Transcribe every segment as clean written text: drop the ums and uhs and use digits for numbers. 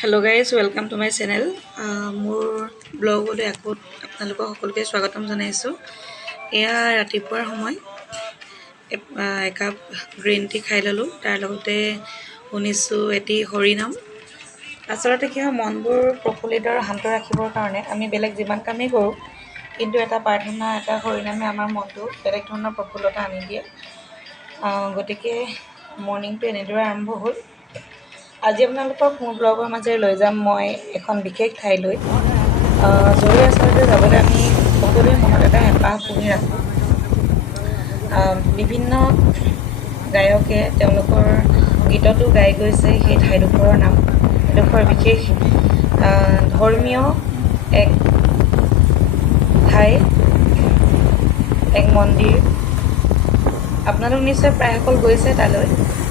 Hello' guys welcome to my channel. মোৰ ব্লগলৈ আকৌ আপোনালোকক সকলোকে স্বাগতম জনাইছোঁ। এয়া ৰাতিপুৱাৰ সময়, একাপ গ্ৰীণ টি খাই ল'লোঁ। তাৰ লগতে শুনিছোঁ এটি হৰিনাম। আচলতে কি হয়, মনবোৰ প্ৰফুল্লিত আৰু শান্ত ৰাখিবৰ কাৰণে আমি বেলেগ যিমান কামেই কৰোঁ, কিন্তু এটা প্ৰাৰ্থনা, এটা হৰিনামে আমাৰ মনটো বেলেগ ধৰণৰ প্ৰফুল্লতা আনি দিয়ে। গতিকে মৰ্ণিংটো এনেদৰে আৰম্ভ হ'ল। আজি আপোনালোকক মোৰ ব্লগৰ মাজেৰে লৈ যাম মই এখন বিশেষ ঠাইলৈ, য'লৈ আচলতে যাবলৈ আমি সকলোৱে মনত এটা হেঁপাহ পুহি ৰাখোঁ। বিভিন্ন গায়কে তেওঁলোকৰ গীততো গাই গৈছে সেই ঠাইডোখৰৰ নাম। এডোখৰ বিশেষ ধৰ্মীয় এক ঠাই, এক মন্দিৰ। আপোনালোক নিশ্চয় প্ৰায়সকল গৈছে তালৈ,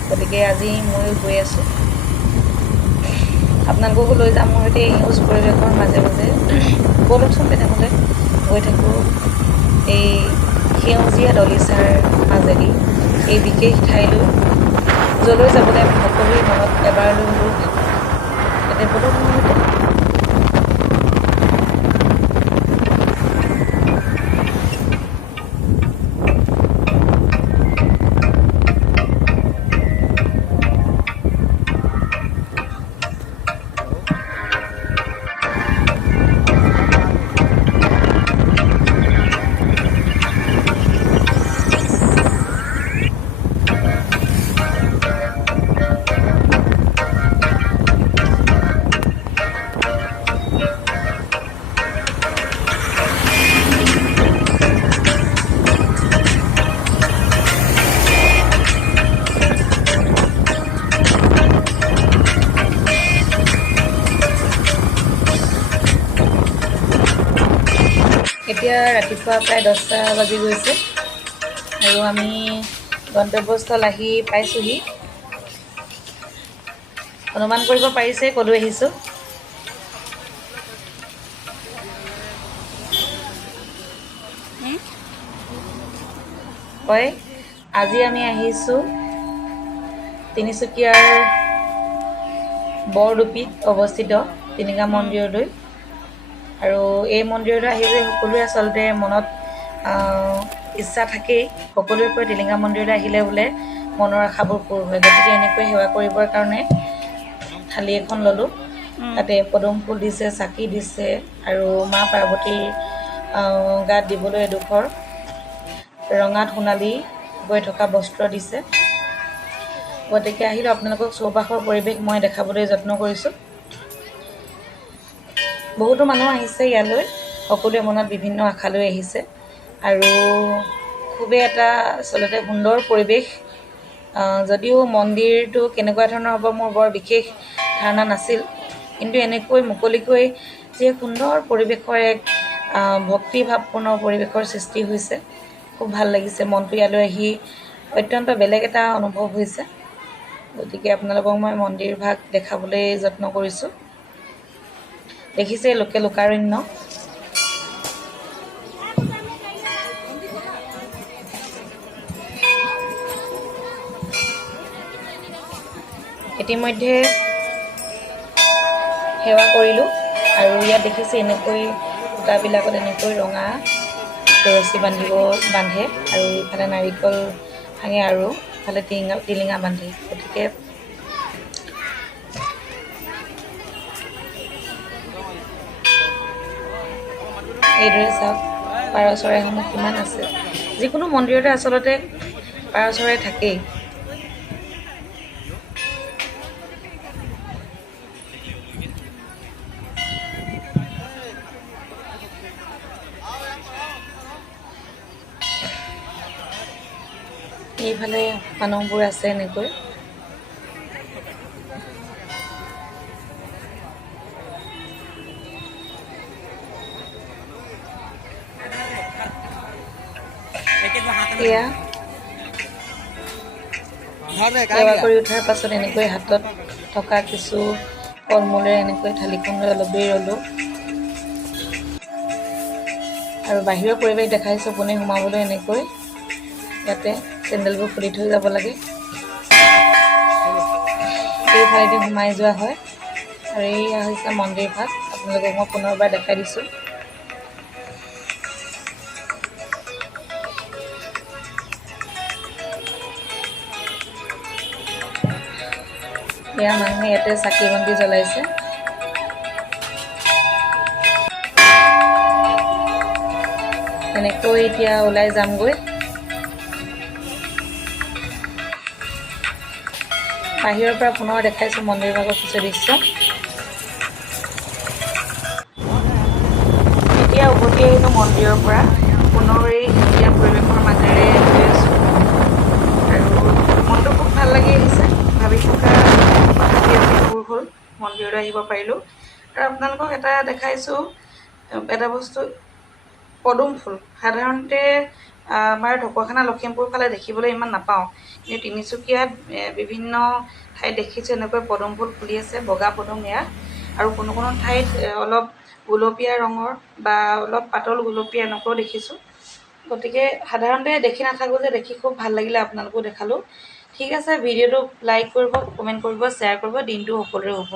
গতিকে আজি ময়ো গৈ আছোঁ। আপোনালোককো লৈ যাম মোৰ সৈতে সেউজ পৰিৱেশৰ মাজে মাজে। ব'লকচোন তেনেহ'লে গৈ থাকোঁ এই সেউজীয়া দলিচাৰ মাজেদি এই বিশেষ ঠাইলৈ, য'লৈ যাবলৈ আমি সকলোৰে মনত এবাৰলৈ হ'লেও থাকে। এতিয়া ব'লক মোৰ সৈতে। এতিয়া ৰাতিপুৱা প্ৰায় 10টা বাজি গৈছে আৰু আমি গন্তব্যস্থল আহি পাইছোঁহি। অনুমান কৰিব পাৰিছে ক'লৈ আহিছোঁ। হয়, আজি আমি আহিছোঁ তিনিচুকীয়াৰ বৰদুপিত অৱস্থিত টিলিঙা মন্দিৰলৈ। আৰু এই মন্দিৰলৈ আহিবলৈ সকলোৱে আচলতে মনত ইচ্ছা থাকেই। সকলোৰে পৰা টিলিঙা মন্দিৰলৈ আহিলে বোলে মনৰ আশাবোৰ পূৰ হয়। গতিকে এনেকৈ সেৱা কৰিবৰ কাৰণে থালি এখন ল'লোঁ। তাতে পদুম ফুল দিছে, চাকি দিছে আৰু মা পাৰ্বতীৰ গাত দিবলৈ এডোখৰ ৰঙাত সোণালী গৈ থকা বস্ত্ৰ দিছে। গতিকে আহিলোঁ, আপোনালোকক চৌপাশৰ পৰিৱেশ মই দেখাবলৈ যত্ন কৰিছোঁ। বহুতো মানুহ আহিছে ইয়ালৈ, সকলোৱে মনত বিভিন্ন আশা লৈ আহিছে আৰু খুবেই এটা আচলতে সুন্দৰ পৰিৱেশ। যদিও মন্দিৰটো কেনেকুৱা ধৰণৰ হ'ব মোৰ বৰ বিশেষ ধাৰণা নাছিল, কিন্তু এনেকৈ মুকলিকৈ যি সুন্দৰ পৰিৱেশৰ এক ভক্তিভাৱপূৰ্ণ পৰিৱেশৰ সৃষ্টি হৈছে, খুব ভাল লাগিছে। মনটো ইয়ালৈ আহি অত্যন্ত বেলেগ এটা অনুভৱ হৈছে। গতিকে আপোনালোকক মই মন্দিৰ ভাগ দেখাবলৈ যত্ন কৰিছোঁ। দেখিছে লোকাৰণ্য। ইতিমধ্যে সেৱা কৰিলোঁ আৰু ইয়াত দেখিছে এনেকৈ সূতাবিলাকত এনেকৈ ৰঙা ৰছী বান্ধে আৰু ইফালে নাৰিকল ভাঙে আৰু ইফালে টিলিঙা বান্ধে। গতিকে এইদৰে চাওক পাৰ চৰাইসমূহ কিমান আছে। যিকোনো মন্দিৰতে আচলতে পাৰ চৰাই থাকেই। এইফালে মানুহবোৰ আছে এনেকৈ। এয়া সেৱা কৰি উঠাৰ পাছত এনেকৈ হাতত থকা কিছু ফল মূলেৰে এনেকৈ থালিখন লৈ অলপ দেৰি ৰ'লোঁ আৰু বাহিৰৰ পৰিৱেশ দেখাইছোঁ। পোনে সোমাবলৈ এনেকৈ ইয়াতে চেণ্ডেলবোৰ খুলি থৈ যাব লাগে। এইফালেদি সোমাই যোৱা হয় আৰু এয়া হৈছে মন্দিৰ ভাগ। আপোনালোকক মই পুনৰবাৰ দেখাই দিছোঁ। এয়া মানুহে ইয়াতে চাকি বন্তি জ্বলাইছে। এনেকৈ এতিয়া ওলাই যামগৈ। বাহিৰৰ পৰা পুনৰ দেখাইছোঁ মন্দিৰ ভাগৰ কিছু দৃশ্য। এতিয়া উভতি আহিলোঁ মন্দিৰৰ পৰা। পুনৰ এই সেউজীয়া পৰিৱেশৰ মাজেৰে গৈ আছোঁ আৰু মনটো খুব ভাল লাগি আহিছে। ভাবি থকা কথাখিনি দূৰ হ'ল, মন্দিৰলৈ আহিব পাৰিলোঁ। আৰু আপোনালোকক এটা দেখাইছোঁ, এটা বস্তু, পদুম ফুল। সাধাৰণতে আমাৰ ঢকুৱাখানা লখিমপুৰ ফালে দেখিবলৈ ইমান নাপাওঁ, কিন্তু তিনিচুকীয়াত বিভিন্ন ঠাইত দেখিছোঁ এনেকৈ পদুম ফুল ফুলি আছে, বগা পদুম এয়া। আৰু কোনো কোনো ঠাইত অলপ গুলপীয়া ৰঙৰ বা অলপ পাতল গুলপীয়া এনেকুৱাও দেখিছোঁ। গতিকে সাধাৰণতে দেখি নাথাকোঁ যে, দেখি খুব ভাল লাগিলে আপোনালোকো দেখালোঁ। ঠিক আছে, ভিডিঅ'টো লাইক কৰিব, কমেণ্ট কৰিব, শ্বেয়াৰ কৰিব। দিনটো সকলোৰে হ'ব।